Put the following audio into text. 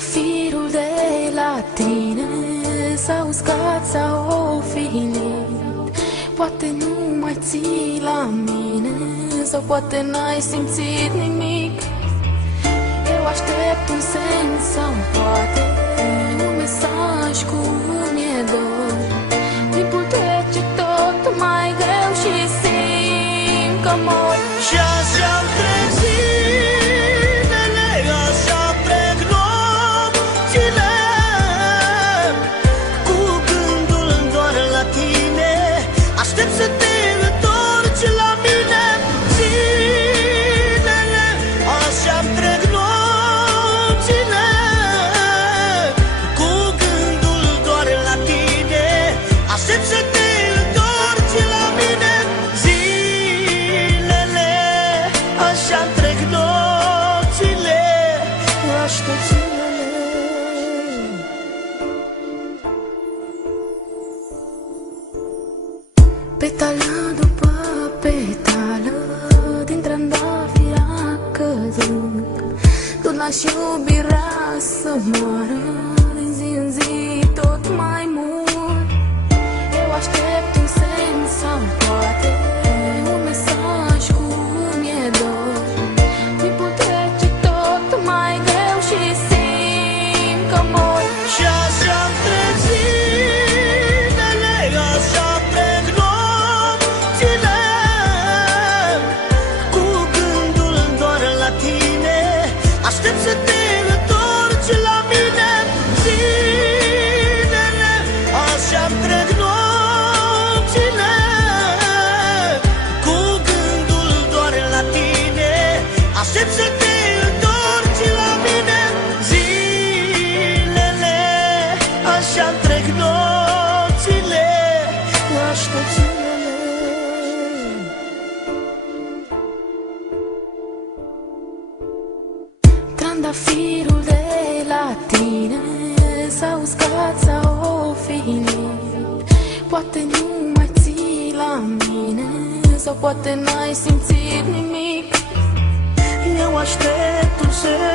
Trandafirul de la tine s-a uscat sau filit. Poate nu mai ții la mine, sau poate n-ai simțit nimic. Eu aștept un semn sau poate un mesaj cu mi-e dor. Timpul trece tot mai greu și simt că mor. Și așa-mi trec zilele, așa-mi trec nopțile, cu gândul doar la tine. Aștept să te întorci la mine. Zilele, așa-mi trec nopțile, cu gândul doar la tine. Aștept să te întorci la mine. Zilele, așa-mi trec nopțile, aștept zilele. Petală după petală din trandafir a căzut. Tot lași iubirea să moară din zi în zi tot mai mult. Eu aștept un semn sau poate un mesaj cu mi-e dor. Timpul trece tot mai greu și simt că mor. Și așa-mi trec zilele, așa-mi trec nopțile, cu gândul doar la tine. Aștept să te întorci la mine. Zilele, așa-mi trec nopțile, cu gândul doar la tine. Aștept să te întorci la mine. Zilele, așa-mi trec nopțile, aștept zilele. Trandafirul de la tine s-a uscat sau filit. Poate nu mai ții la mine, sau poate n-ai simțit nimic. Eu aștept un semn